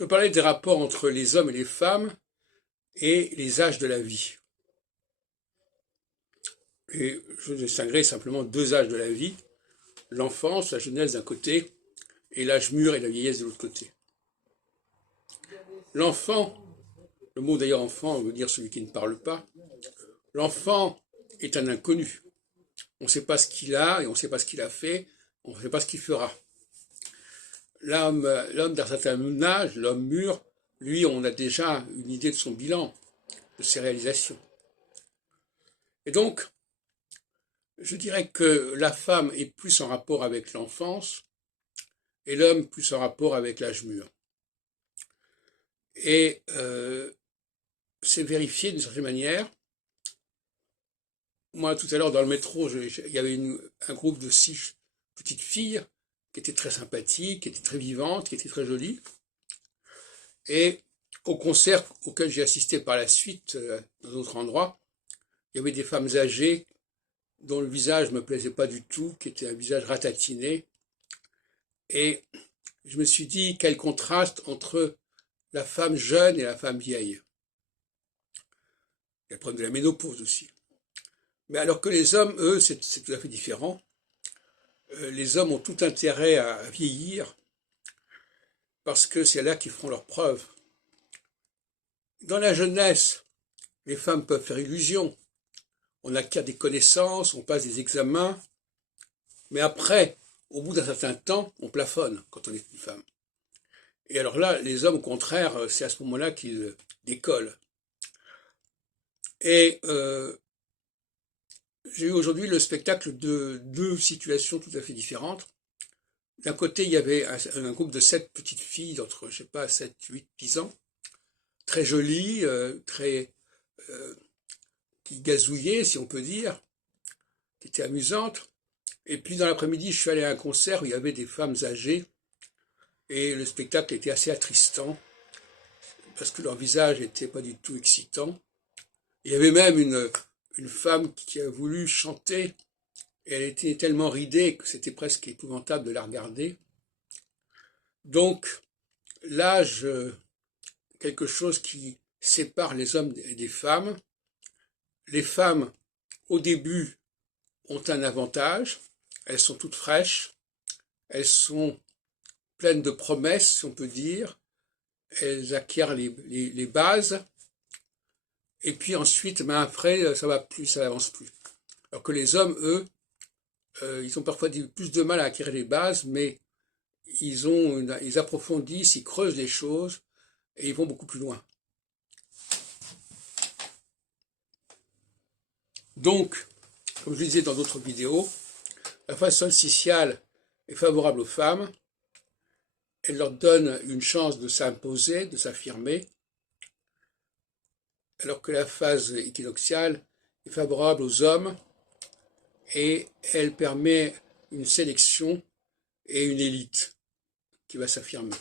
Je veux parler des rapports entre les hommes et les femmes et les âges de la vie. Et je distinguerai simplement deux âges de la vie, l'enfance, la jeunesse d'un côté, et l'âge mûr et la vieillesse de l'autre côté. L'enfant, le mot d'ailleurs enfant veut dire celui qui ne parle pas, l'enfant est un inconnu. On ne sait pas ce qu'il a et on ne sait pas ce qu'il a fait, on ne sait pas ce qu'il fera. L'homme d'un certain âge, l'homme mûr, lui, on a déjà une idée de son bilan, de ses réalisations. Et donc, je dirais que la femme est plus en rapport avec l'enfance et l'homme plus en rapport avec l'âge mûr. Et c'est vérifié d'une certaine manière. Moi, tout à l'heure, dans le métro, il y avait un groupe de 6 petites filles qui étaient très sympathiques, qui étaient très vivantes, qui étaient très jolies. Et au concert auquel j'ai assisté par la suite, dans d'autres endroits, il y avait des femmes âgées dont le visage ne me plaisait pas du tout, qui était un visage ratatiné. Et je me suis dit, quel contraste entre la femme jeune et la femme vieille. Il y a le problème de la ménopause aussi. Mais alors que les hommes, eux, c'est tout à fait différent. Les hommes ont tout intérêt à vieillir parce que c'est là qu'ils feront leurs preuves. Dans la jeunesse, les femmes peuvent faire illusion. On acquiert des connaissances, on passe des examens, mais après, au bout d'un certain temps, on plafonne quand on est une femme. Et alors là, les hommes, au contraire, c'est à ce moment-là qu'ils décollent. Et j'ai eu aujourd'hui le spectacle de deux situations tout à fait différentes. D'un côté, il y avait un groupe de 7 petites filles d'entre, je sais pas, 7, 8, 10 ans, très jolies, qui gazouillaient, si on peut dire, qui étaient amusantes. Et puis dans l'après-midi, je suis allé à un concert où il y avait des femmes âgées, et le spectacle était assez attristant, parce que leur visage n'était pas du tout excitant. Il y avait même une femme qui a voulu chanter, et elle était tellement ridée que c'était presque épouvantable de la regarder. Donc, l'âge, quelque chose qui sépare les hommes des femmes. Les femmes, au début, ont un avantage. Elles sont toutes fraîches. Elles sont pleines de promesses, si on peut dire. Elles acquièrent les bases. Et puis ensuite, après, ça va plus, ça n'avance plus. Alors que les hommes, eux, ils ont parfois plus de mal à acquérir les bases, mais ils approfondissent, ils creusent les choses et ils vont beaucoup plus loin. Donc, comme je le disais dans d'autres vidéos, la phase solsticiale est favorable aux femmes. Elle leur donne une chance de s'imposer, de s'affirmer, alors que la phase équinoxiale est favorable aux hommes et elle permet une sélection et une élite qui va s'affirmer.